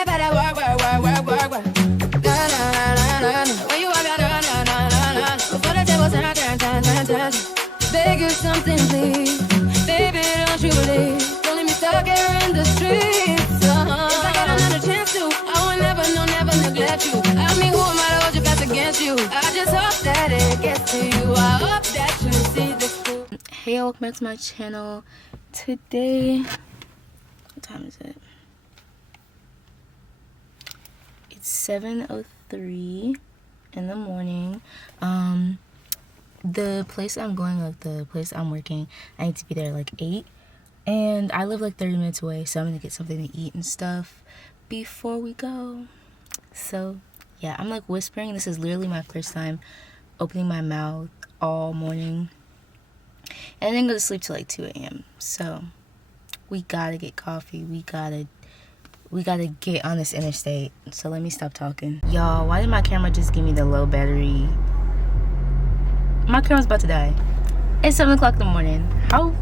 me for that work. When you walk out, before the table turn. Beg you something, please. Baby, don't you believe? Don't leave me stuck here in the streets. If I got another chance to, I will never neglect you. I mean, who am I to hold your best against you? I just hope that it gets to you. I hope that you see the truth. Hey, welcome back to my channel. Today, what time is it? It's 7:03 in the morning. The place I'm going, like the place I'm working, I need to be there like 8, and I live like 30 minutes away, so I'm gonna get something to eat and stuff before we go. So yeah, I'm like whispering. This is literally my first time opening my mouth all morning, and I didn't go to sleep till like 2 a.m. So we gotta get coffee. We gotta get on this interstate. So let me stop talking. Y'all, why did my camera just give me the low battery? My camera's about to die. It's 7 o'clock in the morning. How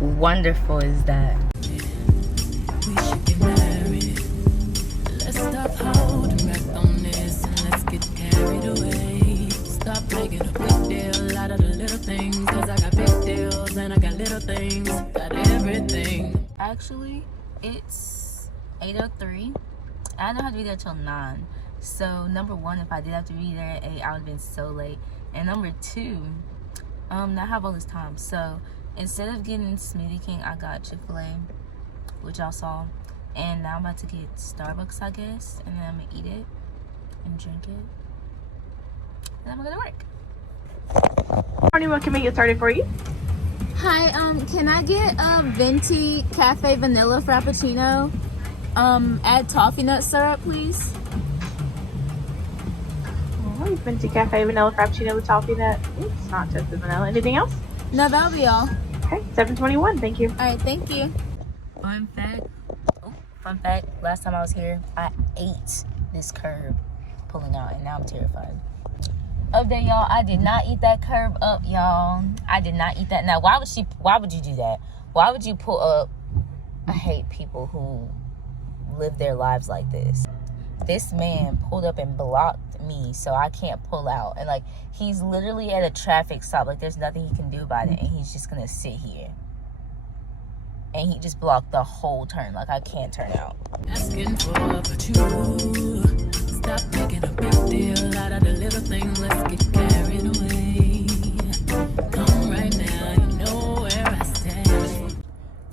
wonderful is that? We should get married. Let's stop holding back on this and let's get carried away. Stop making a big deal out of the little things, cause I got big deals and I got little things. Got everything. Actually, it's 8:03. I don't have to be there till 9. So number one, if I did have to be there at 8, I would have been so late. And number two, I have all this time. So instead of getting Smoothie King, I got Chick-fil-A, which y'all saw. And now I'm about to get Starbucks, I guess. And then I'm gonna eat it and drink it. And I'm gonna go to work. Morning, what can we get started for you? Hi, can I get a venti cafe vanilla frappuccino? Add toffee nut syrup, please. Alright, venti cafe vanilla frappuccino with toffee nut. It's not just the vanilla. Anything else? No, that'll be all. Okay, 7:21. Thank you. All right, thank you. Fun fact, last time I was here, I ate this curb pulling out, and now I'm terrified. Update, y'all, I did not eat that curb up, y'all. I did not eat that. Now, why would you do that? Why would you pull up? I hate people who live their lives like this. This man pulled up and blocked me so I can't pull out. And like, he's literally at a traffic stop. Like, there's nothing he can do about it, and he's just gonna sit here. And he just blocked the whole turn. Like, I can't turn out. Asking for but you. Stop making a big deal out of the little thing. Let's get carried away. Come right now, you know where I stand.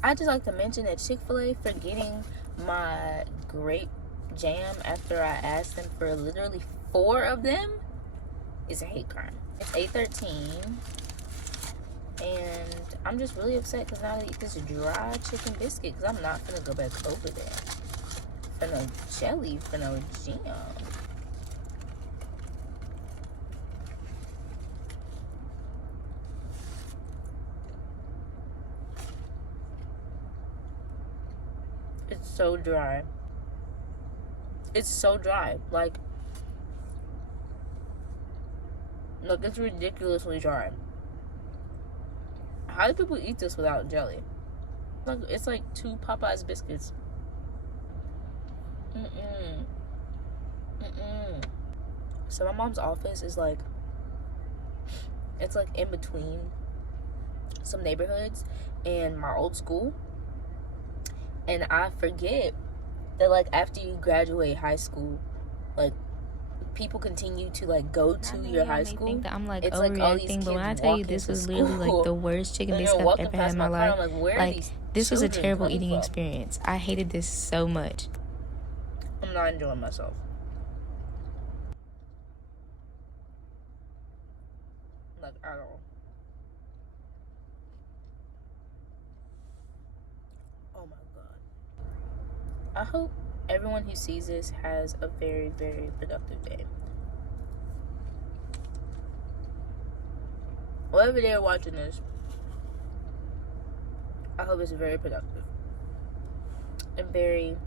I just like to mention that Chick-fil-A for getting my grape jam after I asked them for literally 4 of them is a hate crime. It's 8:13, and I'm just really upset because now I eat this dry chicken biscuit because I'm not gonna go back over there for no jelly, for no jam. It's so dry. It's so dry. Like it's ridiculously dry. How do people eat this without jelly? Like, it's like 2 Popeyes biscuits. So my mom's office is like, it's like in between some neighborhoods and my old school. And I forget that, like, after you graduate high school, like, people continue to, like, go to your high school. Think that I'm like it's like all these overreacting, but when I kids tell you walk this into was literally school, like the worst chicken and biscuit they're I've walking ever had past in my my car. life. I'm like, where are these This was a children terrible coming eating from? experience. I hated this so much. I'm not enjoying myself. Like, at all. Oh my god. I hope everyone who sees this has a very, very productive day. Whatever they're watching this, I hope it's very productive and very,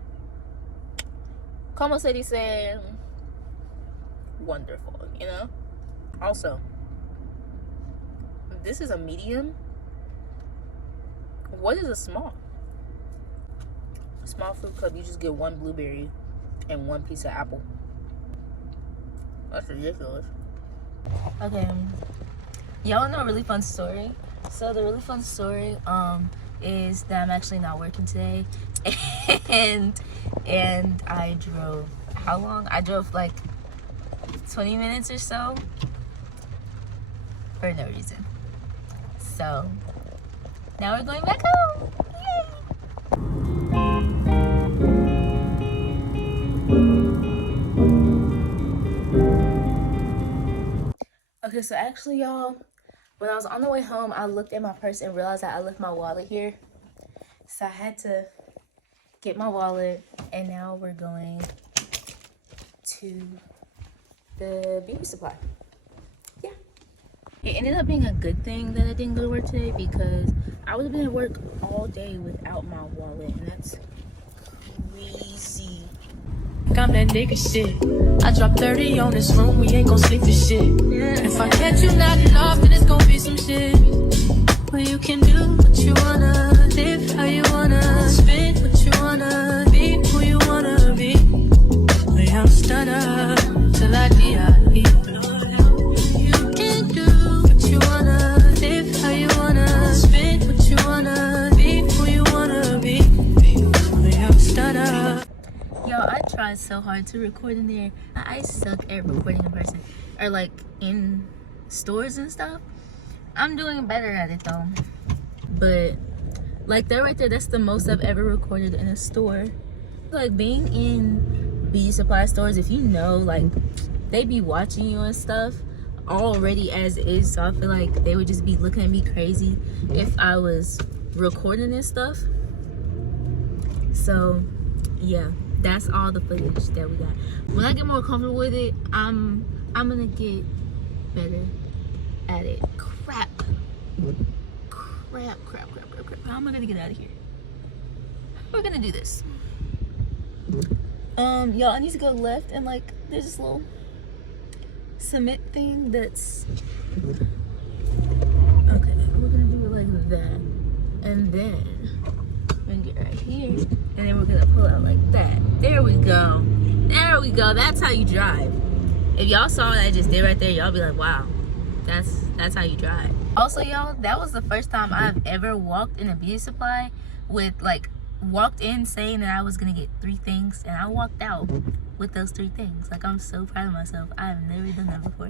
como se dice, wonderful, you know? Also, if this is a medium, what is a small? A small fruit cup, you just get 1 blueberry and 1 piece of apple. That's ridiculous. Okay, y'all know a really fun story. So the really fun story is that I'm actually not working today, and I drove, how long? I drove like 20 minutes or so for no reason. So now we're going back home. Yay! Okay, so actually, y'all, when I was on the way home, I looked at my purse and realized that I left my wallet here. So I had to get my wallet, and now we're going to the beauty supply. Yeah. It ended up being a good thing that I didn't go to work today, because I would have been at work all day without my wallet, and that's crazy. I'm that nigga shit. I dropped 30 on this room, we ain't gon' sleep for shit. If I catch you nodding off, then it's gon' be some shit. Where you can do what you wanna, live how you wanna, spend what you wanna, be who you wanna be. Way I'm stunner, till I die. You can do what you wanna, live how you wanna, spend what you wanna, be who you wanna be. Way I'm stunner. Yo, I tried so hard to record in there. I suck at recording in person, or like in stores and stuff. I'm doing better at it though. But like that right there, that's the most I've ever recorded in a store. Like being in beauty supply stores, if you know, like they be watching you and stuff already as is, so I feel like they would just be looking at me crazy if I was recording this stuff. So yeah, that's all the footage that we got. When I get more comfortable with it, I'm gonna get better at it. Crap. How am I gonna get out of here? We're gonna do this. Y'all, I need to go left, and like there's this little cement thing that's okay. We're gonna do it like that, and then we're gonna get right here, and then we're gonna pull out like that. There we go. There we go. That's how you drive. If y'all saw what I just did right there, y'all be like, wow, that's how you drive. Also, y'all, that was the first time I've ever walked in a beauty supply with like walked in saying that I was gonna get 3 things, and I walked out with those 3 things. Like, I'm so proud of myself. I have never done that before.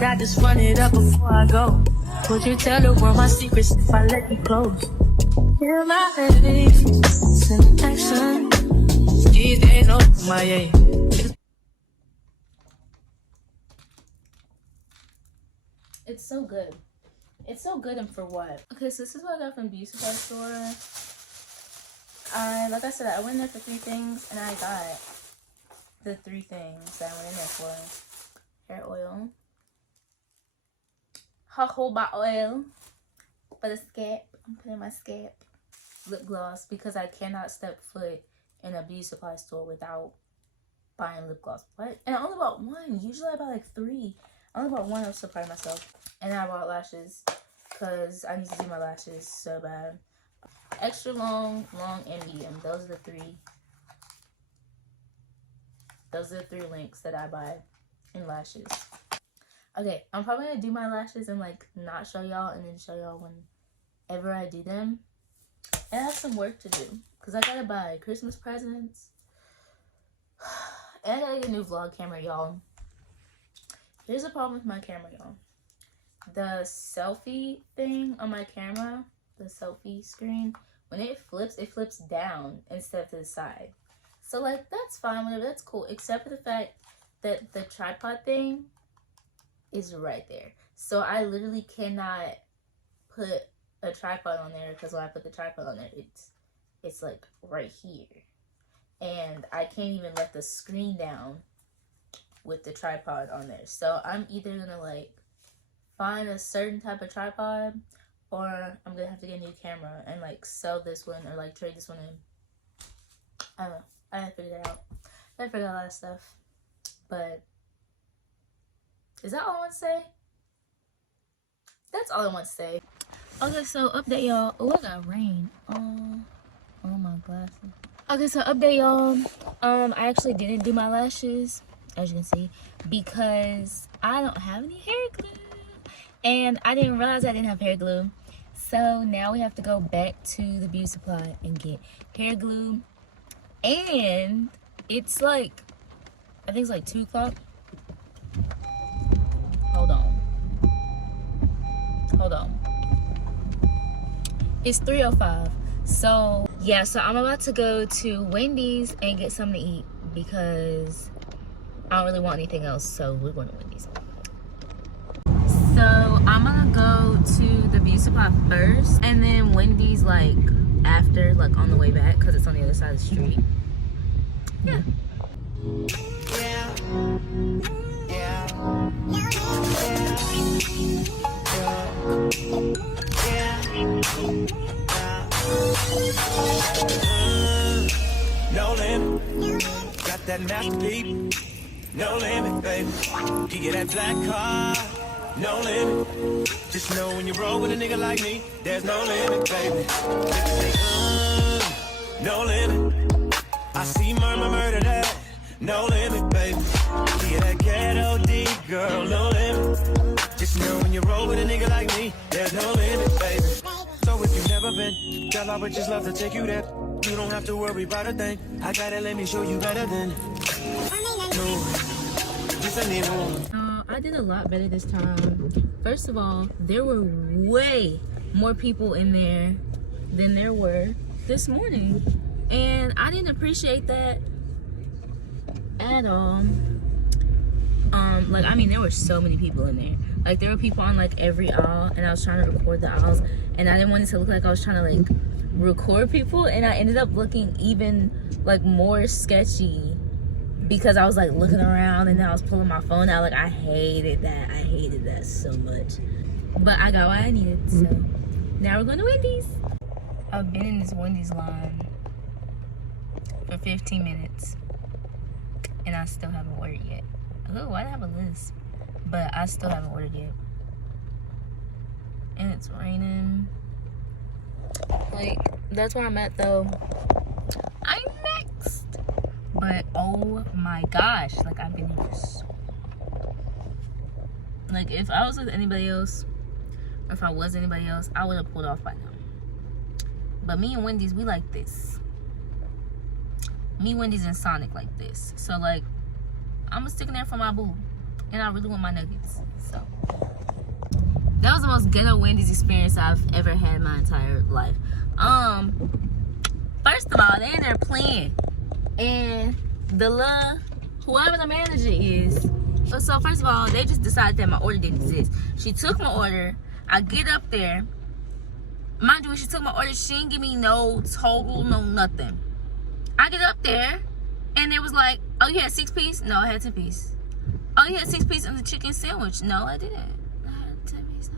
I just run it up before I go. Would you tell the world my secrets if I let you close? Yeah, my baby, in action. These days, oh my yeah. It's so good. It's so good, and for what? Okay, so this is what I got from beauty supply store. Like I said, I went in there for 3 things, and I got the 3 things that I went in there for. Hair oil, jojoba oil for the scalp. I'm putting my scalp. Lip gloss, because I cannot step foot in a beauty supply store without buying lip gloss. What? And I only bought 1. Usually I buy like 3. I only bought 1. I was so proud of myself. And I bought lashes, because I need to do my lashes so bad. Extra long, and medium. Those are the 3. Those are the 3 links that I buy in lashes. Okay, I'm probably gonna do my lashes and like not show y'all, and then show y'all whenever I do them. And I have some work to do, because I gotta buy Christmas presents. And I gotta get a new vlog camera, y'all. Here's the problem with my camera, y'all. The selfie thing on my camera, the selfie screen, when it flips down instead of to the side. So like, that's fine, whatever, that's cool, except for the fact that the tripod thing is right there. So I literally cannot put a tripod on there, because when I put the tripod on there, it's like right here. And I can't even let the screen down with the tripod on there. So I'm either gonna like find a certain type of tripod, or I'm gonna have to get a new camera and like sell this one, or like trade this one in. I don't know. I haven't figured that out. I haven't figured out a lot of stuff. But is that all I want to say? That's all I want to say. Okay, so update y'all. Oh, I got rain. on my glasses. Okay, so update, y'all. I actually didn't do my lashes, as you can see, because I don't have any hair glue. And I didn't realize I didn't have hair glue. So now we have to go back to the beauty supply and get hair glue. And it's like, I think it's like 2 o'clock. Hold on. It's 3:05. So yeah, so I'm about to go to Wendy's and get something to eat because I don't really want anything else. So we're going to Wendy's. So I'm gonna go to the beauty supply first and then Wendy's like after, like on the way back, because it's on the other side of the street. Yeah. No limit, got that masterpiece. No limit, baby. You get that black car. No limit. Just know when you roll with a nigga like me, there's no limit, baby. No limit. I see murder that. No limit, baby. You that ghetto D girl. No limit. Just know when you roll with a nigga like me, there's no limit, baby. So if you've never been, girl, I would just love to take you there. You don't have to worry about a thing. I gotta let me show you better than. I did a lot better this time. First of all, there were way more people in there than there were this morning. And I didn't appreciate that at all. Like, I mean, there were so many people in there. Like, there were people on like every aisle, and I was trying to record the aisles, and I didn't want it to look like I was trying to like record people, and I ended up looking even like more sketchy because I was like looking around and then I was pulling my phone out. Like, I hated that so much, but I got what I needed. So now we're going to Wendy's. I've been in this Wendy's line for 15 minutes and I still haven't ordered yet. Oh, I have a list, but I still haven't ordered yet. And it's raining. Like, that's where I'm at though. I'm next. But oh my gosh, like, I've been here so, like, if I was with anybody else, or if I was anybody else, I would have pulled off by now. But me and Wendy's, we like this. Me, Wendy's, and Sonic like this. So like, I'm gonna stick in there for my boo, and I really want my nuggets. So that was the most ghetto Wendy's experience I've ever had in my entire life. First of all, they in there playing, and whoever the manager is. So first of all, they just decided that my order didn't exist. She took my order. I get up there. Mind you, when she took my order, she didn't give me no total, no nothing. I get up there, and it was like, oh, you had 6-piece? No, I had 10-piece. Oh, you had 6-piece in the chicken sandwich? No, I didn't. I had 10-piece.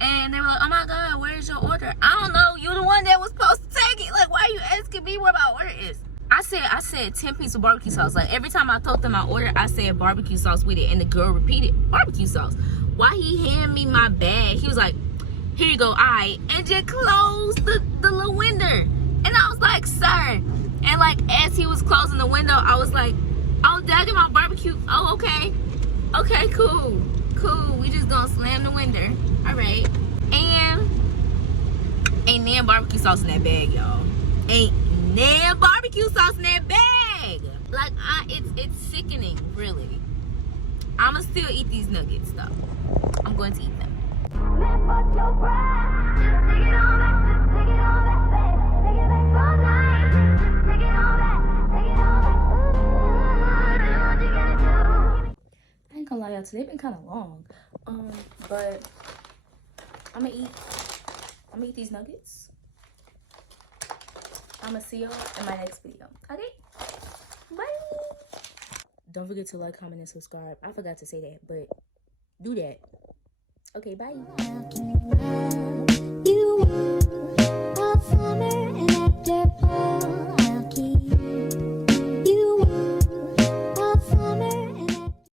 And they were like, oh my God, where's your order? I don't know. You're the one that was supposed to take it. Like, why are you asking me where my order is? I said 10-piece of barbecue sauce. Like, every time I told them my order, I said barbecue sauce with it. And the girl repeated, barbecue sauce. Why he hand me my bag? He was like, here you go, all right. And just closed the little window. And I was like, sir. And like, as he was closing the window, I was like, oh, did I get my barbecue? Oh, okay. Okay, cool. Cool. We just gonna slam the window. All right. And ain't nan barbecue sauce in that bag, y'all. Ain't nan barbecue sauce in that bag. Like, it's sickening, really. I'ma still eat these nuggets, though. I'm going to eat them. I ain't gonna lie, y'all, today been kind of long. But I'm gonna eat these nuggets. I'm gonna see y'all in my next video. Okay? Bye. Don't forget to like, comment, and subscribe. I forgot to say that, but do that. Okay, bye.